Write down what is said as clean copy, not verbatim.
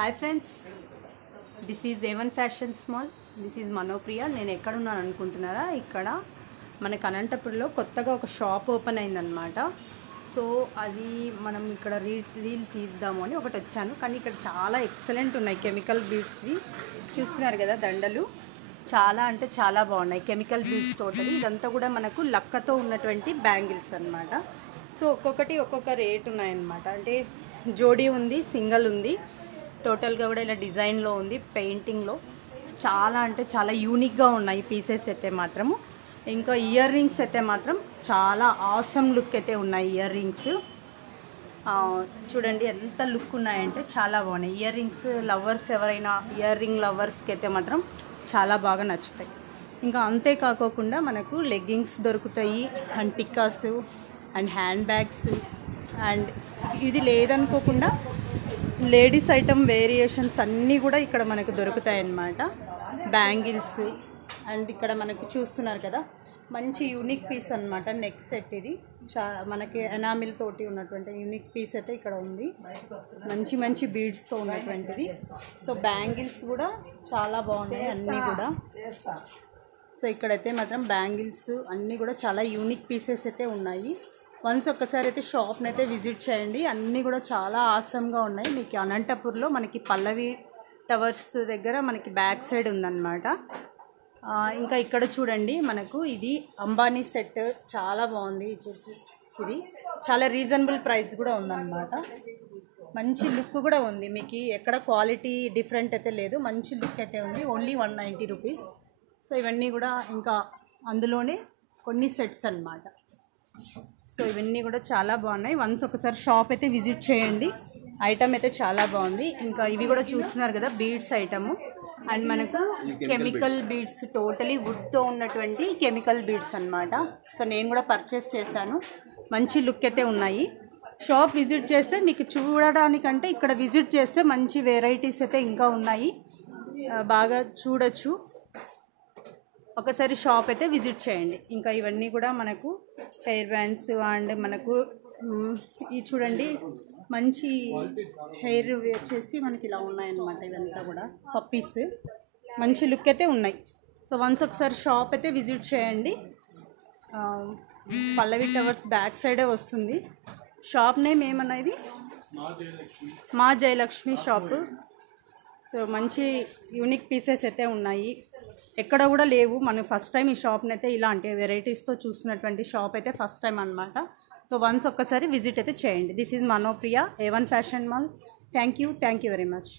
Hi friends, this is A1 fashion small. This is Manopriya. నేను ఎక్కడున్నాను అనుకుంటున్నారా? ఇక్కడ మనకు అనంతపురంలో కొత్తగా ఒక షాప్ ఓపెన్ అయిందనమాట. సో అది మనం ఇక్కడ రీల్ తీద్దాము అని ఒకటి వచ్చాను. కానీ ఇక్కడ చాలా ఎక్సలెంట్ ఉన్నాయి కెమికల్ బీడ్స్వి. చూస్తున్నారు కదా, దండలు చాలా అంటే చాలా బాగున్నాయి. కెమికల్ బీడ్స్ టోటలీ ఇదంతా కూడా మనకు లక్కతో ఉన్నటువంటి బ్యాంగిల్స్ అనమాట. సో ఒక్కొక్కటి ఒక్కొక్క రేట్ ఉన్నాయన్నమాట. అంటే జోడీ ఉంది, సింగిల్ ఉంది, టోటల్గా కూడా ఇలా డిజైన్లో ఉంది, పెయింటింగ్లో. చాలా అంటే చాలా యూనిక్గా ఉన్నాయి పీసెస్ అయితే మాత్రము. ఇంకా ఇయర్ రింగ్స్ అయితే మాత్రం చాలా ఆసమ్ లుక్ అయితే ఉన్నాయి. ఇయర్ రింగ్స్ చూడండి ఎంత లుక్ ఉన్నాయంటే చాలా బాగున్నాయి. ఇయర్ రింగ్స్ లవర్స్, ఎవరైనా ఇయర్ రింగ్ లవర్స్కి అయితే మాత్రం చాలా బాగా నచ్చుతాయి. ఇంకా అంతేకాకోకుండా మనకు లెగ్గింగ్స్ దొరుకుతాయి, and tikkas and hand bags, and ఇది లేదనుకోకుండా లేడీస్ ఐటమ్ వేరియేషన్స్ అన్నీ కూడా ఇక్కడ మనకు దొరుకుతాయి అన్నమాట. బ్యాంగిల్స్, అండ్ ఇక్కడ మనకు చూస్తున్నారు కదా మంచి యూనిక్ పీస్ అనమాట. నెక్ సెట్ ఇది మనకి ఎనామిల్ తోటి ఉన్నటువంటి యూనిక్ పీస్ అయితే ఇక్కడ ఉంది. మంచి మంచి బీడ్స్తో ఉన్నటువంటిది. సో బ్యాంగిల్స్ కూడా చాలా బాగున్నాయి అన్నీ కూడా. సో ఇక్కడైతే మాత్రం బ్యాంగిల్స్ అన్నీ కూడా చాలా యూనిక్ పీసెస్ అయితే ఉన్నాయి. వన్స్ ఒక్కసారి అయితే షాప్ని అయితే విజిట్ చేయండి. అన్నీ కూడా చాలా ఆసమ్గా ఉన్నాయి. మీకు అనంతపూర్లో మనకి పల్లవి టవర్స్ దగ్గర మనకి బ్యాక్ సైడ్ ఉందన్నమాట. ఇంకా ఇక్కడ చూడండి, మనకు ఇది అంబానీ సెట్ చాలా బాగుంది. ఇది చాలా రీజనబుల్ ప్రైస్ కూడా ఉందన్నమాట. మంచి లుక్ కూడా ఉంది. మీకు ఎక్కడ క్వాలిటీ డిఫరెంట్ అయితే లేదు, మంచి లుక్ అయితే ఉంది. Only 190 rupees. సో ఇవన్నీ కూడా ఇంకా అందులోనే కొన్ని సెట్స్ అన్నమాట. సో ఇవన్నీ కూడా చాలా బాగున్నాయి. వన్స్ ఒకసారి షాప్ అయితే విజిట్ చేయండి. ఐటమ్ అయితే చాలా బాగుంది. ఇంకా ఇవి కూడా చూస్తున్నారు కదా, బీడ్స్ ఐటము. అండ్ మనకు కెమికల్ బీడ్స్, టోటలీ వుడ్తో ఉన్నటువంటి కెమికల్ బీడ్స్ అన్నమాట. సో నేను కూడా పర్చేస్ చేశాను. మంచి లుక్ అయితే ఉన్నాయి. షాప్ విజిట్ చేస్తే మీకు చూడడానికంటే ఇక్కడ విజిట్ చేస్తే మంచి వెరైటీస్ అయితే ఇంకా ఉన్నాయి, బాగా చూడొచ్చు. ఒకసారి షాప్ అయితే విజిట్ చేయండి. ఇంకా ఇవన్నీ కూడా మనకు హెయిర్ బ్యాండ్స్, అండ్ మనకు ఈ చూడండి మంచి హెయిర్ వచ్చేసి మనకి ఇలా ఉన్నాయన్నమాట. ఇదంతా కూడా పప్పీస్, మంచి లుక్ అయితే ఉన్నాయి. సో వన్స్ ఒకసారి షాప్ అయితే విజిట్ చేయండి. పల్లవి టవర్స్ బ్యాక్ సైడే వస్తుంది. షాప్ నేమ్ ఏమన్నది మా జయలక్ష్మి షాపు. సో మంచి యూనిక్ పీసెస్ అయితే ఉన్నాయి, ఎక్కడ కూడా లేవు. మనం ఫస్ట్ టైం ఈ షాప్ని అయితే ఇలాంటి వెరైటీస్తో చూస్తున్నటువంటి షాప్ అయితే ఫస్ట్ టైం అనమాట. సో వన్స్ ఒక్కసారి విజిట్ అయితే చేయండి. This is Manopriya, A1 fashion mall. Thank you very much.